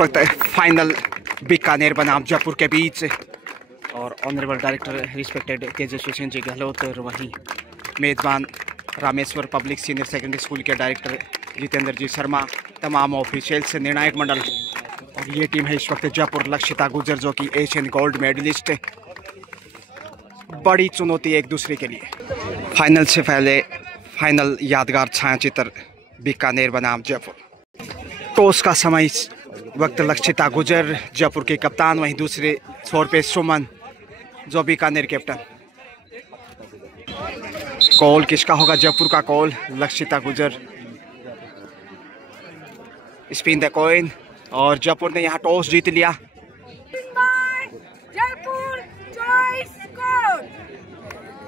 इस वक्त फाइनल बीकानेर बनाम जयपुर के बीच और ऑनरेबल डायरेक्टर रिस्पेक्टेड तेजस्वी सिंह जी गहलोत और वहीं मेज़बान Rameshwar public senior secondary school के डायरेक्टर जितेंद्र जी शर्मा, तमाम ऑफिशियल से निर्णायक मंडल। और ये टीम है इस वक्त जयपुर लक्षिता गुजर जो कि एशियन गोल्ड मेडलिस्ट। बड़ी चुनौती एक दूसरे के लिए। फाइनल से पहले फाइनल यादगार छायाचित्र बीकानेर बनाम जयपुर। टॉस का समय इस वक्त लक्षिता गुजर जयपुर के कप्तान, वहीं दूसरे छोर पे सुमन जो बीकानेर कैप्टन। कॉल किसका होगा? जयपुर का कॉल, लक्षिता गुजर। स्पिन द कॉइन और जयपुर ने यहाँ टॉस जीत लिया।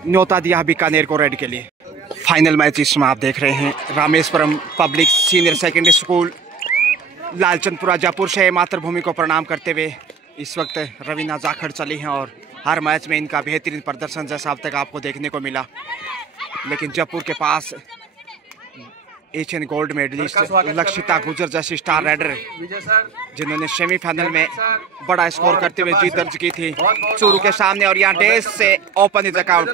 न्योता दिया बीकानेर को रेड के लिए। फाइनल मैच इसमें आप देख रहे हैं Rameshwaram public senior secondary school Lalchandpura Jaipur से मातृभूमि को प्रणाम करते हुए इस वक्त रवीना जाखड़ चली हैं और हर मैच में इनका बेहतरीन प्रदर्शन जैसा अब तक आपको देखने को मिला। लेकिन जयपुर के पास एशियन गोल्ड मेडलिस्ट लक्षिता गुजर जैसी स्टार राइडर जिन्होंने सेमीफाइनल में बड़ा स्कोर करते हुए जीत दर्ज की थी चूरू के सामने, और यहाँ डेज से ओपन इज अकाउंट।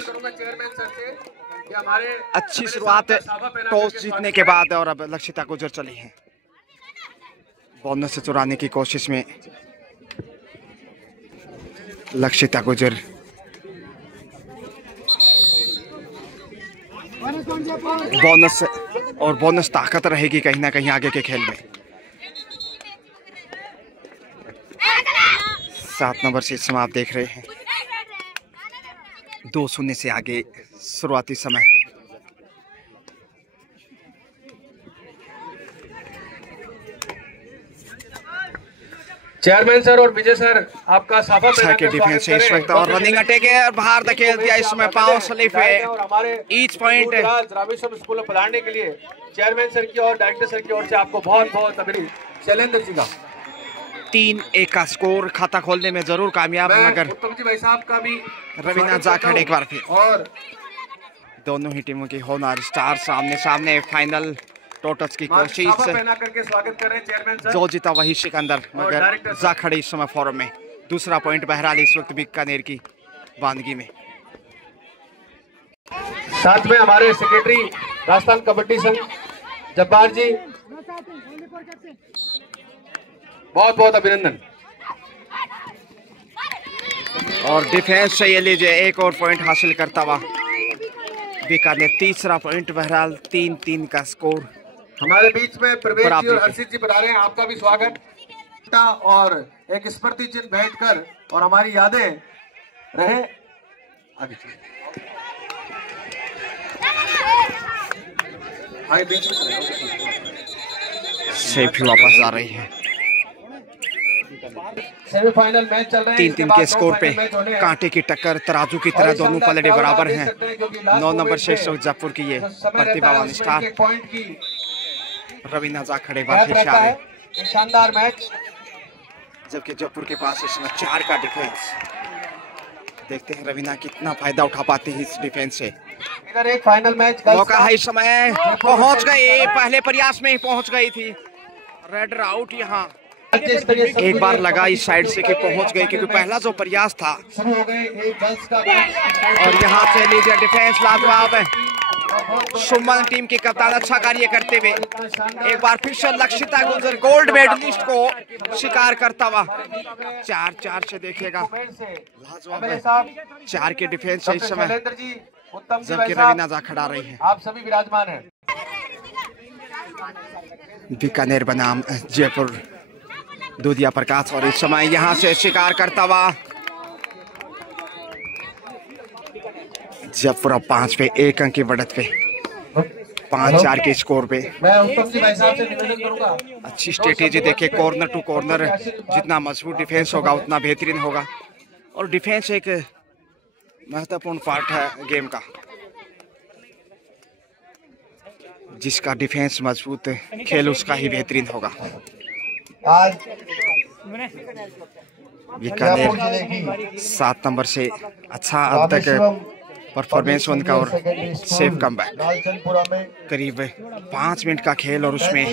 अच्छी शुरुआत टॉस जीतने के बाद और अब लक्षिता गुजर चली है। बोनस से चुराने की कोशिश में लक्षिता गुजर। बोनस और बोनस ताकत रहेगी कहीं ना कहीं आगे के खेल में। 7 नंबर से इसमें आप देख रहे हैं 2-0 से आगे शुरुआती समय। चेयरमैन सर और विजय सर आपका साफा के डिफेंस है इस वक्त और रनिंग अटैक है और बाहर धकेल दिया इसमें पांव स्लिप है। और हमारे ईच पॉइंट रामेश्वरम स्कूल में पधारने के लिए चेयरमैन सर की और डायरेक्टर सर की ओर से आपको बहुत बहुत अभिनंदन। शैलेंद्र जी का 3-1 का स्कोर खाता खोलने में जरूर कामयाब है, मगर उत्तम जी भाई साहब का भी रवीना जाखड़ एक बार फिर। और दोनों ही टीमों की होनहार स्टार सामने सामने। फाइनल टोटस की कोशिश, पहना करके स्वागत कर रहे हैं चेयरमैन सर। जो जीता वही सिकंदर, मगर जाखड़ इस समय फॉर्म में। दूसरा पॉइंट बहरहाल इस वक्त बीकानेर की वानगी में। साथ में हमारे सेक्रेटरी राजस्थान कबड्डी संघ जब्बार जी, बहुत बहुत अभिनंदन। और डिफेंस से ये लीजिए एक और पॉइंट हासिल करता हुआ बीकानेर। तीसरा पॉइंट बहरहाल 3-3 का स्कोर। हमारे बीच में प्रवेश जी और हर्षित जी बता रहे हैं, आपका भी स्वागत। और एक स्मृति चिन्ह भेंट कर और हमारी यादें रहे आगे। बीच में सेफ वापस आ रही है। सेमीफाइनल मैच चल रहे हैं। 3-3 के स्कोर पे कांटे की टक्कर, तराजू की तरह दोनों पलड़े बराबर हैं। 9 नंबर से जयपुर की ये प्रतिभावान स्टार रवीना जाखड़ एक बार फिर आ गए। शानदार मैच, जबकि जयपुर के पास इसमें 4 का डिफेंस। देखते हैं रवीना कितना फायदा उठा पाती है इस डिफेंस से। इधर एक फाइनल मैच मौका है इस समय, पहुंच गई, पहले प्रयास में ही पहुंच गई थी। रेडर आउट यहाँ एक बार लगा इस साइड से कि पहुंच गई, क्योंकि पहला जो प्रयास था। और यहाँ से लीजिए डिफेंस लाजवाब है। सुमन टीम के कप्तान अच्छा कार्य करते हुए एक बार फिर से लक्षिता गुजर गोल्ड मेडलिस्ट को शिकार करता हुआ 4-4 से देखेगा। लाजवाब है 4 के डिफेंस से इस समय, जबकि रवीना जाखड़ आ रही है। आप सभी विराजमान हैं। बीकानेर बनाम जयपुर दूधिया प्रकाश, और इस समय यहाँ से शिकार करता हुआ जयपुर अब 5 पे 1 अंक की बढ़त पे 5-4 के स्कोर पे। मैं उत्तम जी भाई साहब से निवेदन करूंगा, अच्छी स्ट्रेटेजी देखे। कॉर्नर टू कॉर्नर जितना मजबूत डिफेंस होगा उतना बेहतरीन होगा, और डिफेंस एक महत्वपूर्ण पार्ट है गेम का। जिसका डिफेंस मजबूत खेल उसका ही बेहतरीन होगा। आज बीकानेर 7 नंबर से अच्छा अब तक परफॉर्मेंस उनका और सेफ कमबैक। करीब 5 मिनट का खेल और उसमें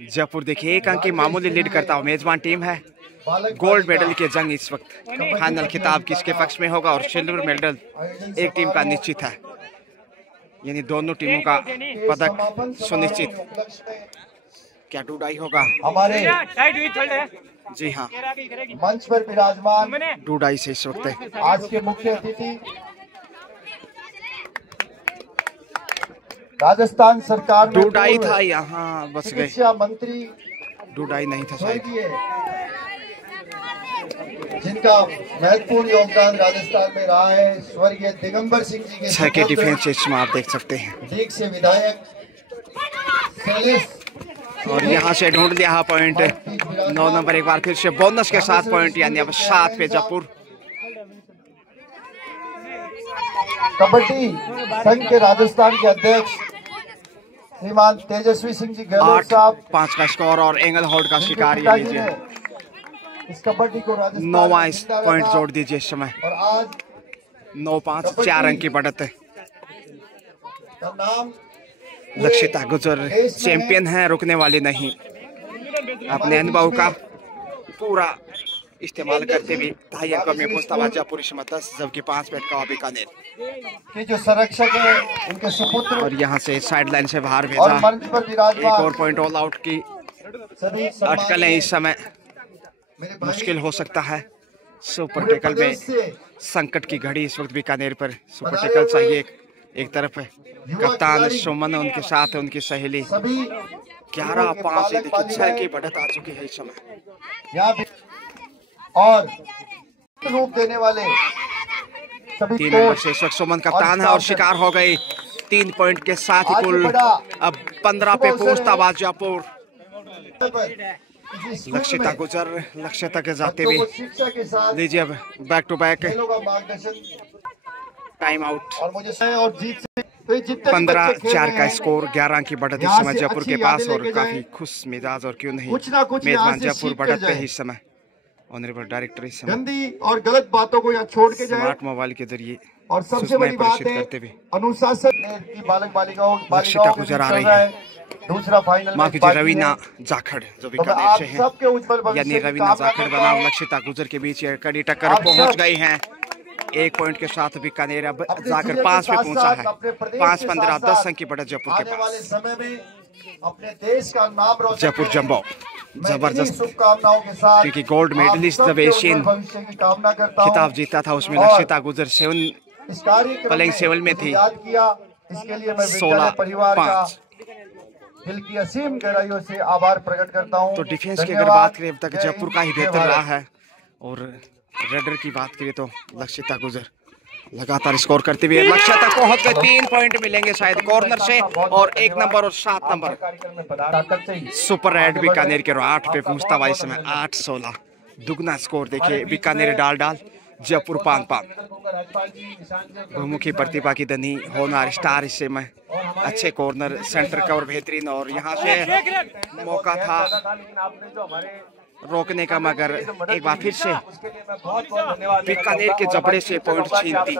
जयपुर देखिए 1 अंक की मामूली लीड करता हुआ मेजबान टीम है। गोल्ड मेडल की जंग इस वक्त, फाइनल खिताब किसके पक्ष में होगा और सिल्वर मेडल एक टीम का निश्चित है, यानी दोनों टीमों का पदक सुनिश्चित। क्या डूडाई होगा? हमारे जी हाँ, मंच पर विराजमान डूडाई से इस वक्त आज के मुख्य अतिथि राजस्थान सरकार में डूडाई था, यहाँ बच गए। शिक्षा मंत्री डूडाई नहीं था शायद। जिनका महत्वपूर्ण योगदान राजस्थान में रहा है, स्वर्गीय दिगंबर सिंह जी के 6 के डिफेंस इसमें आप देख सकते हैं। लीग से विधायक और यहाँ से ढूंढ लिया पॉइंट 9 नंबर, एक बार फिर से बोनस के साथ पॉइंट, यानी अब 7 पे जयपुर। कबड्डी संघ के राजस्थान के अध्यक्ष श्रीमान तेजस्वी सिंह जी गहलोत साहब 8-5 का स्कोर और एंगल होल्ड का शिकार। ये लीजिए इस कबड्डी को राजस्थान 9वां पॉइंट जोड़ दीजिए इस समय। और आज 9-5 4 अंक की बढ़त है। का नाम लक्षिता गुजर चैंपियन है, रुकने वाली नहीं। अपने अनुभव का पूरा इस्तेमाल करते हुए 2.5 अंकों में पहुंचता जयपुर इस समय 10, जबकि 5 मिनट का बीकानेर के जो संरक्षक है उनके सुपुत्र और यहाँ से साइड लाइन से बाहर और भेजा। मंच पर एक विराजमान और पॉइंट ऑल आउट की सभी अटकलें इस समय मेरे भाई मुश्किल हो सकता है। सुपर पूरे टेकल में प्रदेश से संकट की घड़ी इस वक्त बीकानेर पर। सुपर टेकल चाहिए एक तरफ है कप्तान सुमन, उनके साथ उनकी सहेली। सभी 11-5 से देखिए 6 की बढ़त आ चुकी है इस समय। यहाँ भी और रूप देने वाले सभी 3 नंबर कोच से इस वक्त सुमन कप्तान है और शिकार हो गई 3 पॉइंट के साथ ही कुल अब 15 पे पहुंचता हुआ जयपुर। लक्षिता गुजर लक्ष्यता के जाते हुए शिक्षा के साथ लीजिए अब बैक टू बैक खेलों का मार्गदर्शन टाइम आउट। और मुझे और जीत से तो ये जितने भी 15-4 बच्चे खेल रहे का हैं, स्कोर 11 की बढ़त इस यहाँ समय से जयपुर के अच्छी पास यादें और लेके काफी जाएं। खुश मिजाज और क्यों नहीं कुछ ना कुछ यहाँ मेजबान से जयपुर सीख कर बढ़त पे जाएं। ही इस समय ऑनरेबल डायरेक्टर इस समय गंदी और गलत बातों को यहाँ छोड़ के जाए स्मार्ट मोबाइल के जरिए और सबसे सूचनाएं बड़ी बात प्रेषित है करते हुए अनुशासन की बालक बालिकाओं लक्षिता के गुजर बीच आ चल रही रहा है। है। दूसरा फाइनल माँ मैच की बाकी रवीना है। जाखड़ जो तो मैं बीकानेर आप से हैं, सबके उज्जवल भविष्य यानी की रवीना कामना जाखड़ करता बनाम हूं। लक्षिता गुजर के बीच ये कड़ी टक्कर आप पहुंच सब गई हैं। 1 पॉइंट के साथ बीकानेर अब अपने जाकर जिले के 5 पे साथ पहुंचा है। साथ अपने प्रदेश 5-15 के 10 साथ अंक की बढ़त जयपुर के आने वाले पास। समय में अपने देश का नाम रोशन जयपुर करें। जंबो मैं जबरदस्त, इन्हीं शुभकामनाओं के साथ क्योंकि गोल्ड आप मेडलिस्ट जब सबके एशियन उज्जवल भविष्य की कामना करता हूं। खिताब जीता था उसमें और लक्षिता गुजर 7 इस कार्यक्रम प्लेइंग सेवन में मुझे थी। याद किया, इसके लिए मैं 16 विद्यालय परिवार का 5। दिल की असीम गहराइयों से आभार प्रकट करता हूं। तो डिफेंस की अगर धन्यवाद। बात करें अब तक जय जयपुर का ही हिंद, जय बेहतर रहा भारत। है और रेडर की बात करें तो लक्षिता गुजर लगातार स्कोर करते हुए लक्ष्य तक पहुंच गए। 3 पॉइंट मिलेंगे शायद कॉर्नर से और 1 नंबर और 7 नंबर। कार्यक्रम में ताकत से ही सुपर रेड बीकानेर के 8 पे पहुंचता हुआ इस समय 8-16 दुगना स्कोर देखिए बीकानेर डाल जयपुर 5-5। बहुमुखी प्रतिभा की धनी होनार स्टार इस समय अच्छे कॉर्नर सेंटर कवर बेहतरीन और यहाँ से मौका था रोकने का, मगर एक बार फिर से बीकानेर के जबड़े से पॉइंट छीनती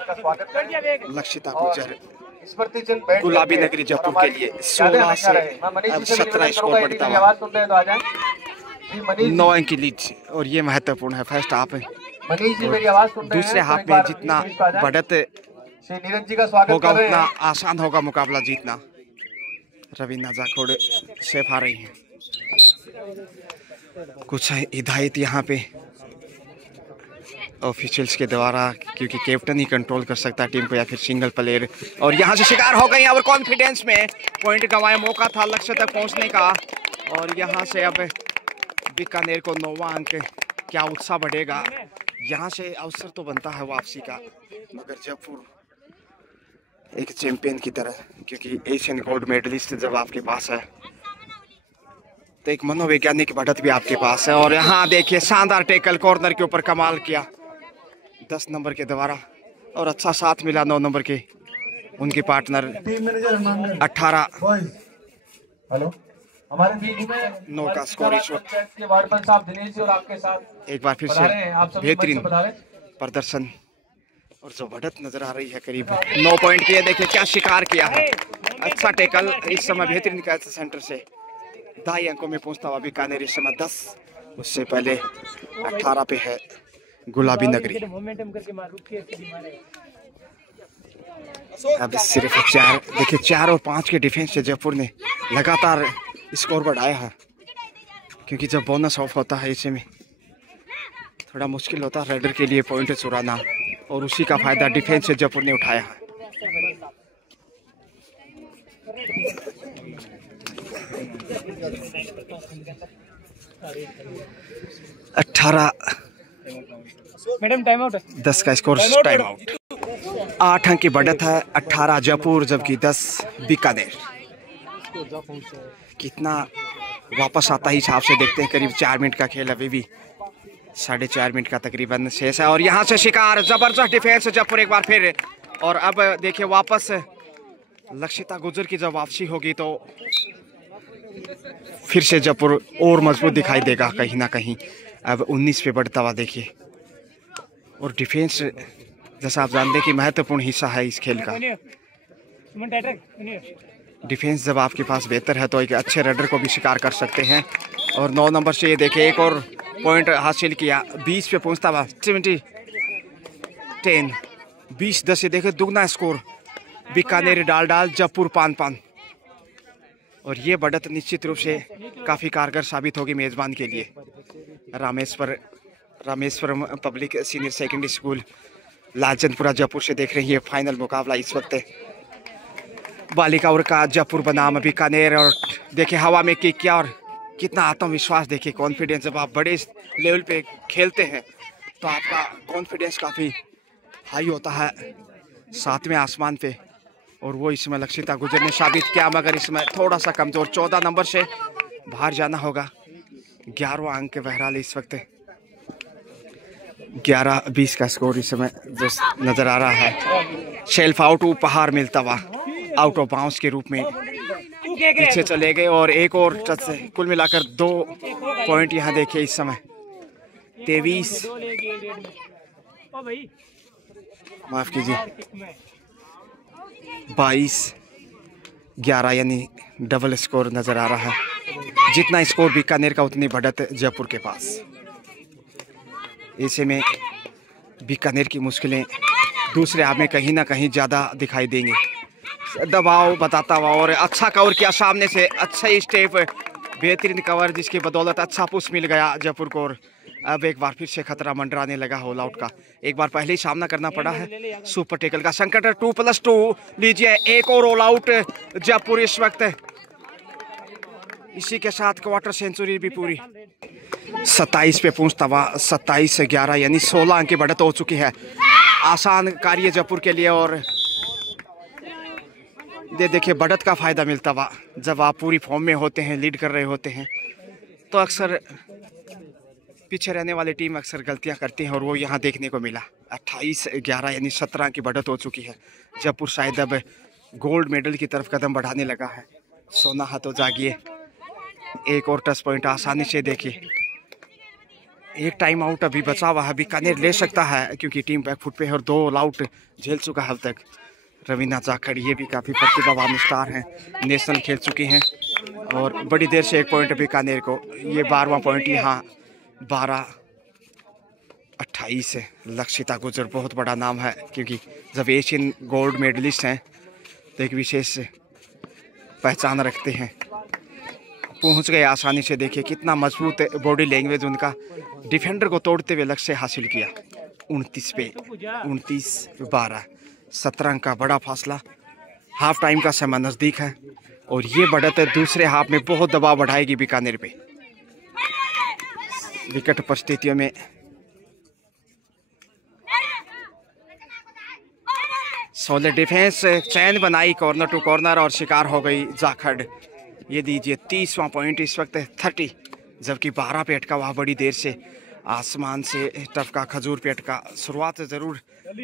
लक्षिता गुजर। गुलाबी नगरी जयपुर के लिए 16 से अब 17 स्कोर बढ़ता हुआ 9 अंक की लीड और ये महत्वपूर्ण है। फर्स्ट हाफ में मनीष जी मेरी आवाज सुन रहे हैं, दूसरे तो हाफ एक में बार जितना बीच में आ जाएं। बढ़त श्री नीरज जी का स्वागत होगा कर रहे उतना हैं। आसान होगा मुकाबला जीतना। रवीना जाखड़ सेफ आ रही हैं। कुछ हिदायत यहाँ पे ऑफिशियल्स के द्वारा, क्योंकि कैप्टन ही कंट्रोल कर सकता है टीम को या फिर सिंगल प्लेयर। और यहाँ से शिकार हो गई और कॉन्फिडेंस में पॉइंट गंवाया, मौका था लक्ष्य तक पहुँचने का और यहाँ से अब बीकानेर को 9वां अंक। क्या उत्साह बढ़ेगा, यहाँ से अवसर तो बनता है वापसी का, मगर जयपुर एक चैंपियन की तरह, क्योंकि एशियन गोल्ड मेडलिस्ट जब आपके पास है तो एक मनोवैज्ञानिक बढ़त भी आपके पास है। और यहाँ देखिए शानदार टेकल कॉर्नर के ऊपर कमाल किया 10 नंबर के द्वारा और अच्छा साथ मिला 9 नंबर के उनके पार्टनर 18 हेलो हमारे बीच में 9 का स्कोर इस वक्त। के वार्डन साहब दिनेश जी और आपके साथ एक बार फिर से बेहतरीन प्रदर्शन और जो बढ़त नजर आ रही है करीब 9 पॉइंट की है। देखिए क्या शिकार किया है, अच्छा टेकल इस समय बेहतरीन का सेंटर से ढाई अंकों में पहुंचता हुआ बीकानेर इस समय 10, उससे पहले 18 पे है गुलाबी नगरी। अब सिर्फ 4, देखिए 4 और 5 के डिफेंस से जयपुर ने लगातार स्कोर बढ़ाया है, क्योंकि जब बोनस ऑफ होता है ऐसे में थोड़ा मुश्किल होता है रेडर के लिए पॉइंट चुराना, और उसी का फायदा डिफेंस से जयपुर ने उठाया है। मैडम टाइम आउट 10 का स्कोर, टाइम आउट। 8 अंक की बढ़त है, 18 जयपुर जबकि 10 बीकानेर। कितना वापस आता ही हिसाब से देखते हैं। करीब 4 मिनट का खेल, अभी भी 4.5 मिनट का तकरीबन शेष है। और यहाँ से शिकार, जबरदस्त डिफेंस जयपुर एक बार फिर। और अब देखिए वापस लक्षिता गुजर की जब वापसी होगी तो फिर से जयपुर और मजबूत दिखाई देगा कहीं ना कहीं। अब 19 पे बढ़ता हुआ देखिए। और डिफेंस जैसा आप जानते हैं कि महत्वपूर्ण हिस्सा है इस खेल का। डिफेंस जब आपके पास बेहतर है तो एक अच्छे रेडर को भी शिकार कर सकते हैं। और 9 नंबर से ये देखिए एक और पॉइंट हासिल किया, 20 पे पहुंचता हुआ 10 20-10 से देखे दुगना स्कोर। बीकानेर डाल जयपुर 5-5। और ये बढ़त निश्चित रूप से काफ़ी कारगर साबित होगी मेज़बान के लिए। Rameshwaram public senior secondary school Lalchandpura Jaipur से देख रही है फाइनल मुकाबला इस वक्त बालिका वर्ग का जयपुर बनाम बीकानेर। और देखिए हवा में किक किया और कितना आत्मविश्वास, देखिए कॉन्फिडेंस। जब आप बड़े लेवल पे खेलते हैं तो आपका कॉन्फिडेंस काफ़ी हाई होता है 7वें आसमान पे। और वो इसमें लक्षिता गुजर ने साबित किया, मगर इसमें थोड़ा सा कमज़ोर। 14 नंबर से बाहर जाना होगा। 11वां अंक बहरहाल इस वक्त 11-20 का स्कोर इस समय जो नज़र आ रहा है। शेल्फ आउट उपहार मिलता हुआ आउट ऑफ बाउंस के रूप में पीछे चले गए। और एक और टच से कुल मिलाकर 2 पॉइंट यहाँ देखिए इस समय 23, माफ कीजिए 22-11, यानी डबल स्कोर नज़र आ रहा है। जितना स्कोर बीकानेर का उतनी बढ़त जयपुर के पास। ऐसे में बीकानेर की मुश्किलें दूसरे हाफ में कहीं ना कहीं ज़्यादा दिखाई देंगी। दबाव बताता हुआ और अच्छा कवर किया सामने से, अच्छा ही स्टेप, बेहतरीन कवर जिसकी बदौलत अच्छा पुश मिल गया जयपुर को। और अब एक बार फिर से खतरा मंडराने लगा होल आउट का। एक बार पहले ही सामना करना पड़ा है सुपर टेकल का संकट। 2+2 लीजिए, एक और ऑल आउट जयपुर इस वक्त। इसी के साथ क्वार्टर सेंचुरी भी पूरी। 27 पे पहुंचता हुआ 27-11, यानी 16 अंक की बढ़त हो चुकी है। आसान कार्य जयपुर के लिए। और देखिए बढ़त का फ़ायदा मिलता हुआ जब आप पूरी फॉर्म में होते हैं, लीड कर रहे होते हैं, तो अक्सर पीछे रहने वाली टीम अक्सर गलतियां करती हैं। और वो यहाँ देखने को मिला। 28-11, यानी 17 की बढ़त हो चुकी है। जयपुर शायद अब गोल्ड मेडल की तरफ कदम बढ़ाने लगा है। सोना हाथों जागिए। एक और टच पॉइंट आसानी से देखिए। एक टाइम आउट अभी बचा हुआ है, बीकानेर ले सकता है क्योंकि टीम बैक फुट पे है। और 2 ऑल आउट झेल चुका है अब तक। रवीना जाखड़, ये भी काफ़ी प्रतिभावान स्टार हैं, नेशनल खेल चुकी हैं। और बड़ी देर से 1 पॉइंट बीकानेर को। ये 12वां पॉइंट यहाँ 12-28 है। लक्षिता गुजर बहुत बड़ा नाम है, क्योंकि जब एशियन गोल्ड मेडलिस्ट हैं तो एक विशेष पहचान रखते हैं। पहुंच गए आसानी से। देखिए कितना मजबूत बॉडी लैंग्वेज उनका। डिफेंडर को तोड़ते हुए लक्ष्य हासिल किया। 29-12, 17 का बड़ा फासला। हाफ टाइम का समय नज़दीक है और ये बढ़त दूसरे हाफ में बहुत दबाव बढ़ाएगी बीकानेर पे। विकट परिस्थितियों में सॉलिड डिफेंस, चैन बनाई कॉर्नर टू कॉर्नर और शिकार हो गई जाखड़। ये दीजिए 30वां पॉइंट इस वक्त 30, जबकि 12 पे अटका वहाँ बड़ी देर से। आसमान से टफ का खजूर पे अटका। शुरुआत ज़रूर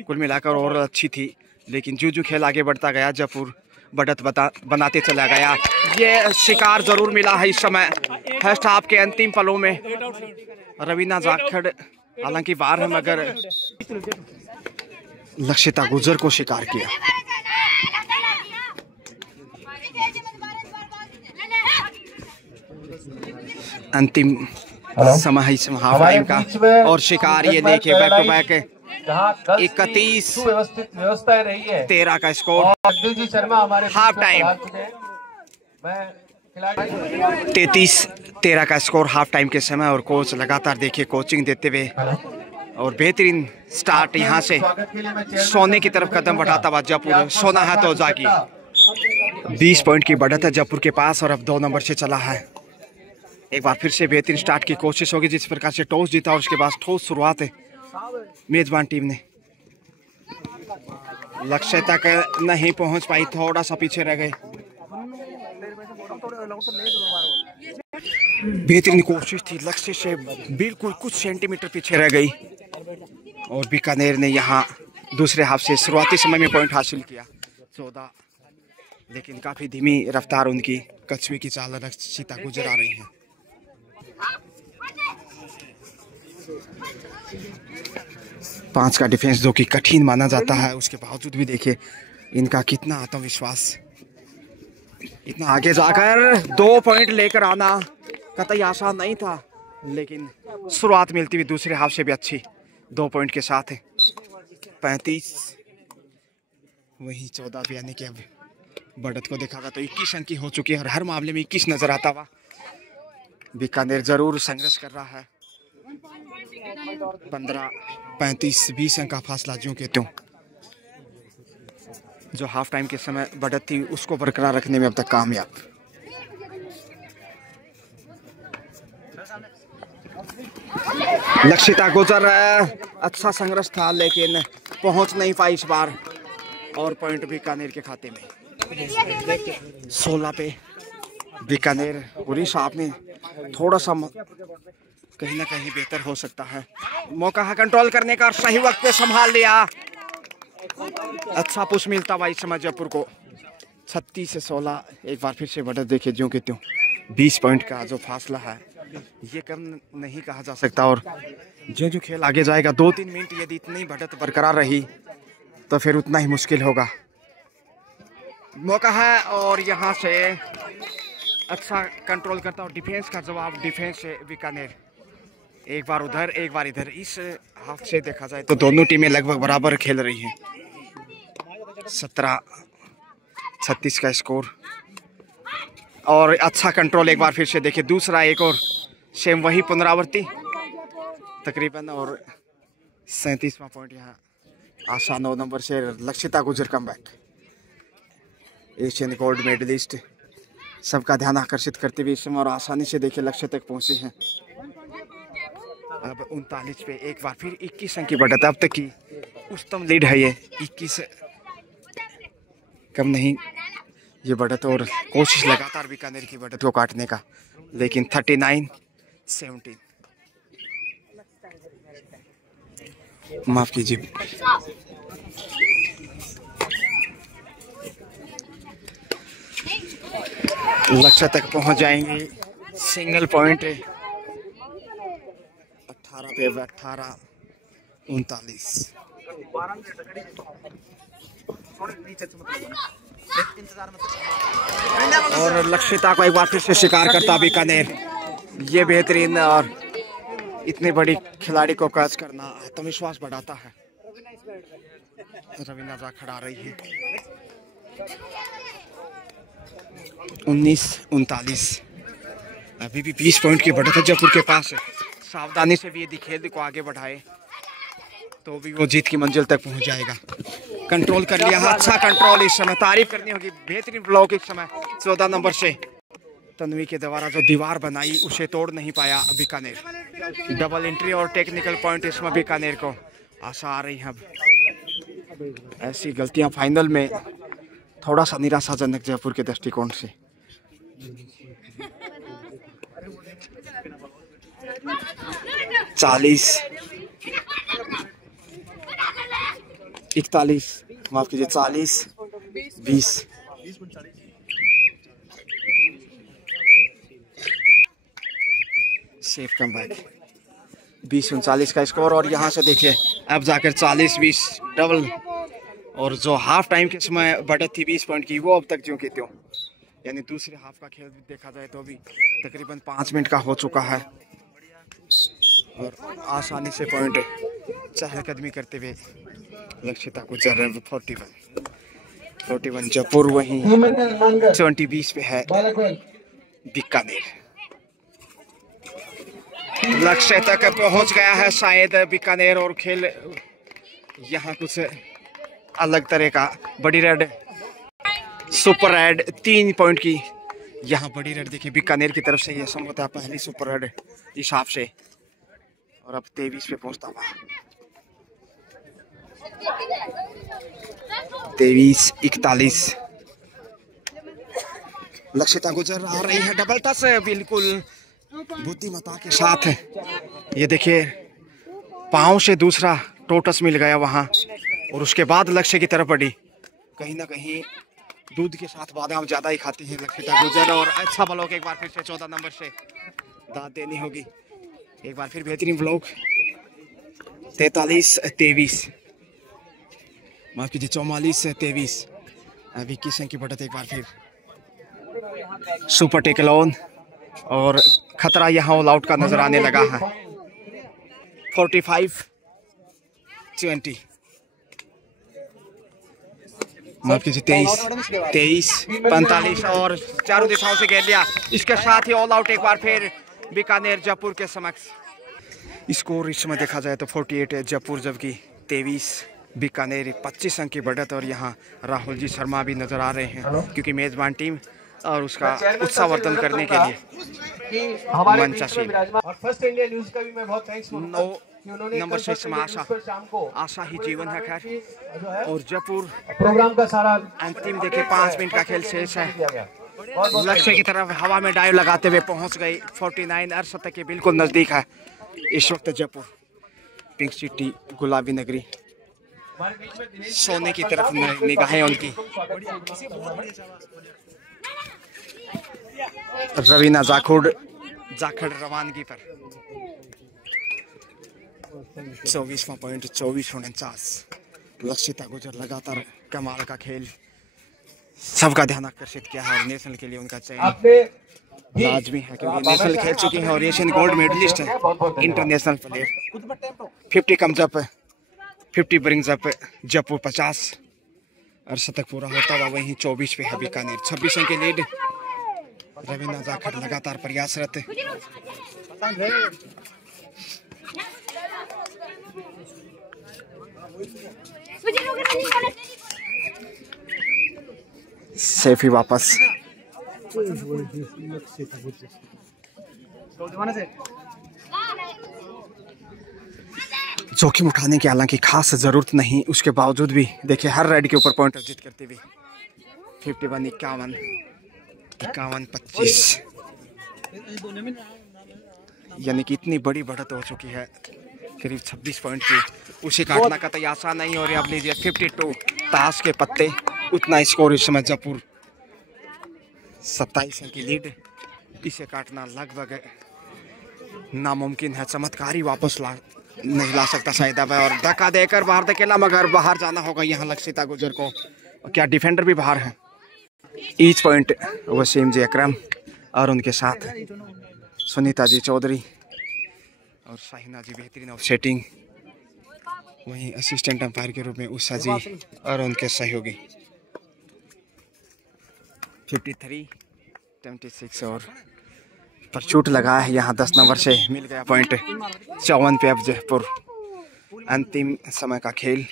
कुल मिलाकर और अच्छी थी, लेकिन जो खेल आगे बढ़ता गया जयपुर बढ़त बनाते चला गया। ये शिकार ज़रूर मिला है इस समय फर्स्ट हाफ के अंतिम पलों में। रवीना जाखड़ हालांकि बाहर है, मगर लक्षिता गुजर को शिकार किया। अंतिम समय है हाफ टाइम का और शिकार ये देखे बैक टू बैक 31 व्यवस्थाएं रही है 13 का स्कोर। जगदीश जी शर्मा हमारे हाफ टाइम 33-13 का स्कोर हाफ टाइम के समय। और कोच लगातार देखिए कोचिंग देते हुए और बेहतरीन स्टार्ट यहाँ से सोने की तरफ कदम बढ़ाता हुआ जयपुर। सोना है तो जागी 20 पॉइंट की बढ़त है जयपुर के पास और अब 2 नंबर से चला है। एक बार फिर से बेहतरीन स्टार्ट की कोशिश होगी। जिस प्रकार से टॉस जीता और उसके बाद ठोस शुरुआत है मेजबान टीम ने, लक्ष्य तक नहीं पहुंच पाई, थोड़ा सा पीछे रह गए। बेहतरीन कोशिश थी, लक्ष्य से बिल्कुल कुछ सेंटीमीटर पीछे रह गई और बीकानेर ने यहां दूसरे हाफ से शुरुआती समय में पॉइंट हासिल किया 14, लेकिन काफी धीमी रफ्तार उनकी कछुए की चाल रक्षिता गुजर आ रही है। पांच का डिफेंस जो कि कठिन माना जाता है, उसके बावजूद भी देखिए इनका कितना आत्मविश्वास। इतना आगे जाकर 2 पॉइंट लेकर आना कतई आसान नहीं था, लेकिन शुरुआत मिलती हुई दूसरे हाफ से भी अच्छी 2 पॉइंट के साथ है। 35 वही 14 भी, यानी कि अब बढ़त को देखा था तो 21 अंक की हो चुकी है और हर मामले में 21 नजर आता हुआ बीकानेर जरूर संघर्ष कर रहा है। 15-35-20 अंक का फासला जो के त्यों जो हाफ टाइम के समय बढ़त थी उसको बरकरार रखने में अब तक कामयाब। लक्षिता गुजर अच्छा संघर्ष था लेकिन पहुंच नहीं पाई इस बार और पॉइंट बीकानेर के खाते में। 16 पे बीकानेर। उड़ीसा आपने थोड़ा सा कहीं ना कहीं बेहतर हो सकता है। मौका है कंट्रोल करने का, सही वक्त पे संभाल लिया। अच्छा पुश मिलता भाई समय जयपुर को। 36 से 16 एक बार फिर से बढ़त देखिए ज्यों के त्यों। 20 पॉइंट का जो फासला है ये कम नहीं कहा जा सकता और जो खेल आगे जाएगा 2-3 मिनट यदि इतनी बढ़त बरकरार रही तो फिर उतना ही मुश्किल होगा। मौका है और यहाँ से अच्छा कंट्रोल करता और डिफेंस का जवाब। डिफेंस से बीकानेर एक बार उधर एक बार इधर। इस हाफ से देखा जाए तो दोनों टीमें लगभग बराबर खेल रही हैं। 17-36 का स्कोर और अच्छा कंट्रोल एक बार फिर से देखिए। दूसरा एक और सेम वही पुनरावृत्ति तकरीबन और 37वां पॉइंट यहाँ आशा 9 नंबर से लक्षिता गुजर कमबैक। एशियन गोल्ड मेडलिस्ट सबका ध्यान आकर्षित करते हुए इस समय और आसानी से देखिए लक्ष्य तक पहुंचे हैं। अब 39 पे एक बार फिर 21 अंक की बढ़त। अब तक की उच्चतम लीड है ये, 21 कम नहीं ये बढ़त और कोशिश लगातार बीकानेर की बढ़त को काटने का, लेकिन 39-17 माफ कीजिए। लक्ष्य तक पहुंच जाएंगे। सिंगल पॉइंट 18 पे 18-39 और लक्षिता को एक बार फिर से शिकार करता बीकानेर। ये बेहतरीन और इतनी बड़ी खिलाड़ी को कैच करना आत्मविश्वास बढ़ाता है। रवीना खड़ा रही है। 19-39 अभी भी 20 पॉइंट की बढ़त है जयपुर के पास। सावधानी से भी यदि खेल को आगे बढ़ाए तो भी वो जीत की मंजिल तक पहुंच जाएगा। कंट्रोल कर लिया, अच्छा कंट्रोल इस समय तारीफ करनी होगी। बेहतरीन ब्लॉक इस समय 14 नंबर से तन्वी के द्वारा जो दीवार बनाई उसे तोड़ नहीं पाया बीकानेर। डबल एंट्री और टेक्निकल पॉइंट इसमें बीकानेर को आशा आ रही है। अब ऐसी गलतियां फाइनल में थोड़ा सा निराशाजनक जयपुर के दृष्टिकोण से। 41 माफ कीजिए 40-20 सेफ कमबैक। 20-39 का स्कोर और यहाँ से देखिए अब जाकर 40-20 डबल और जो हाफ टाइम के समय बढ़त थी 20 पॉइंट की वो अब तक जो की त्यों यानी दूसरे हाफ का खेल देखा जाए तो अभी तकरीबन 5 मिनट का हो चुका है और आसानी से पॉइंट चहलकदमी करते हुए लक्षिता गुजर 41 जयपुर, वहीं 20-20 पे है बीकानेर। लक्ष्य तक पहुंच गया है शायद बीकानेर और खेल यहाँ कुछ अलग तरह का। बड़ी रेड, सुपर रेड 3 पॉइंट की यहाँ बड़ी रेड देखिए बीकानेर की तरफ से। ये संभवतः पहली सुपर रेड इस हाफ से और अब 23 पे पहुंचता हुआ 23-41। लक्षिता गुजर आ रही है, डबल टच बिल्कुल बुद्धिमत्ता के साथ। ये देखिए पाँव से दूसरा टोटस मिल गया वहां और उसके बाद लक्ष्य की तरफ बढ़ी। कहीं ना कहीं दूध के साथ बादाम ज्यादा ही खाती है लक्षिता गुजर। और अच्छा ब्लॉक एक बार फिर से 14 नंबर से दाद देनी होगी। एक बार फिर बेहतरीन ब्लॉक 43-23, माफ कीजिए 44-23। विक्की सिंह की बढ़त एक बार फिर सुपर टेकल ऑन और खतरा यहाँ ऑल आउट का नजर आने लगा है। 45-20, माफ कीजिए 23-45 और चारों दिशाओं से घेर लिया। इसके साथ ही ऑल आउट एक बार फिर बीकानेर जयपुर के समक्ष। स्कोर इस समय देखा जाए तो 48 जयपुर जबकि 23 बीकानेर। 25 अंक की बढ़त और यहाँ राहुल जी शर्मा भी नजर आ रहे हैं क्योंकि मेजबान टीम और उसका उत्साहवर्धन करने के लिए मंचाशील। और फर्स्ट इंडिया न्यूज़ का भी मैं बहुत थैंक्स 9 नंबर से आशा ही जीवन है खैर। और जयपुर प्रोग्राम का सारा अंतिम देखिए 5 मिनट का खेल शेष है। लक्ष्य की तरफ हवा में डाइव लगाते हुए पहुंच गई। 49 अर्शत के बिल्कुल नजदीक है इस वक्त जयपुर। पिंक सिटी गुलाबी नगरी सोने की तरफ निगाहें उनकी। रवीना जाखड़ रवानगी पर 24वां पॉइंट 24-49। लक्षिता गुजर लगातार कमाल का खेल सबका ध्यान आकर्षित किया है और नेशनल के लिए उनका चयन लाजमी है क्योंकि नेशनल खेल चुकी हैं और एशियन गोल्ड मेडलिस्ट है, international player. 50 comes up 50 brings up Jaipur 50 और शतक पूरा होता हुआ वहीं 24 पे है बीकानेर। 26 अंक की लीड। रवीना जाखड़ लगातार प्रयासरत। सैफी वापस। जोखिम उठाने की हालांकि खास जरूरत नहीं, उसके बावजूद भी देखिए हर राइड के ऊपर पॉइंट अर्जित करते हुए 51 51 25 यानी कि इतनी बड़ी बढ़त हो चुकी है करीब 26 पॉइंट की। उसे काटना का तो आसान नहीं। और अब लीजिए 52 ताश के पत्ते उतना स्कोर इस समय जयपुर 27 की लीड। इसे काटना लगभग नामुमकिन है। चमत्कार ही वापस नहीं ला सकता शायद अब। और धक्का देकर बाहर धकेला मगर बाहर जाना होगा यहाँ लक्षिता गुजर को। क्या डिफेंडर भी बाहर है। ईच पॉइंट वसीम जी अकरम और उनके साथ सुनीता जी चौधरी और शाहिना जी बेहतरीन ऑफ सेटिंग। वहीं असिस्टेंट अंपायर के रूप में उषा जी और उनके सहयोगी। 53-26 और परचूट लगा है यहाँ 10 नंबर से मिल गया पॉइंट। 54 पे अब जयपुर। अंतिम समय का खेल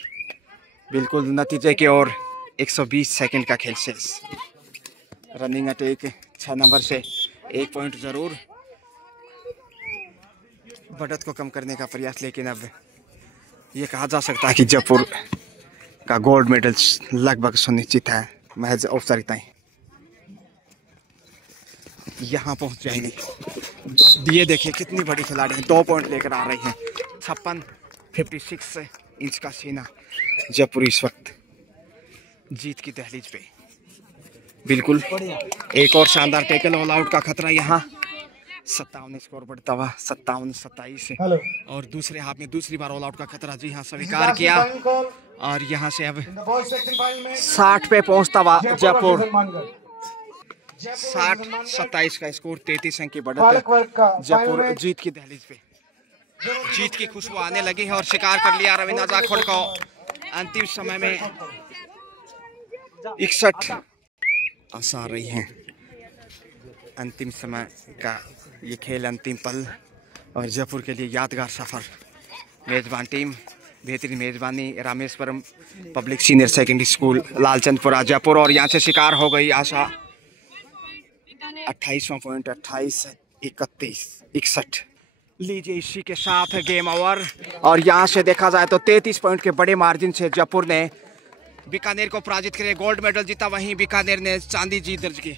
बिल्कुल नतीजे की ओर। 120 सेकंड का खेल शेष। रनिंग अटैक 6 नंबर से 1 पॉइंट जरूर बढ़त को कम करने का प्रयास, लेकिन अब ये कहा जा सकता है कि जयपुर का गोल्ड मेडल लगभग सुनिश्चित है। महज औपचारिकताएं यहाँ पहुंच जाएंगे। ये देखिए कितनी बड़ी खिलाड़ी है, 2 पॉइंट लेकर आ रही हैं। 56 इंच का सीना जयपुर इस वक्त जीत की दहलीज पे। बिल्कुल एक और शानदार टेकल। ऑल आउट का खतरा यहाँ। 57 स्कोर बढ़ता हुआ 57-27 और दूसरे हाफ में दूसरी बार ऑल आउट का खतरा जी हाँ स्वीकार किया। और यहाँ से अब 60 पे पहुंचता हुआ जयपुर। 60-27 का स्कोर, 33 अंक की बढ़त बालक वर्ग का है। जयपुर फाइनल मैच जीत की दहलीज पे, जीत की खुशबू आने लगी है और शिकार कर लिया रविंद्र जाखड़ को। अंतिम समय में 61 आसार रही हैं। अंतिम समय का ये खेल, अंतिम पल और जयपुर के लिए यादगार सफर। मेजबान टीम, बेहतरीन मेजबानी Rameshwaram public senior secondary school Lalchandpura Jaipur, और यहाँ से शिकार हो गई आशा। 28वां पॉइंट, 28-31-61। लीजिए इसी के साथ गेम ओवर, और यहाँ से देखा जाए तो 33 पॉइंट के बड़े मार्जिन से जयपुर ने बीकानेर को पराजित कर गोल्ड मेडल जीता। वहीं बीकानेर ने चांदी जीत दर्ज की।